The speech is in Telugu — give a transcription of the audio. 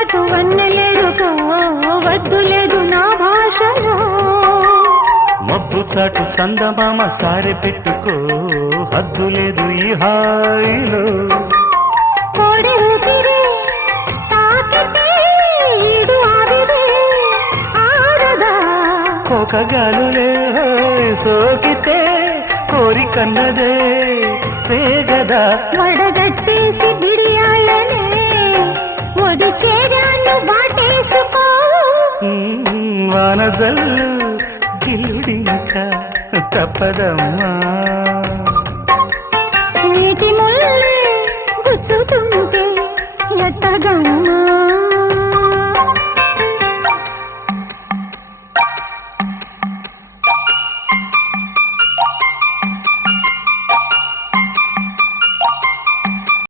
చాటు వన్నెలేరుకో వద్దు లేదు నా భాషలో మబ్బు చాటు చందమామ సారె పెట్టుకో హద్దు లేదు ఈ హాయిలో కోడి ఊపిరి తాకితే ఈడు ఆవిరి ఆరదా కోకగాలులే సోకితే కోరికన్నదే పేగదా వడగట్టేసి బిడియాలనే ఒడి చేరాను వాటేసుకో వానజల్లు గిల్లుడింక తప్పదమ్మా నీతి ముల్లే గుచ్చుతుంటే ఎట్టగమ్మా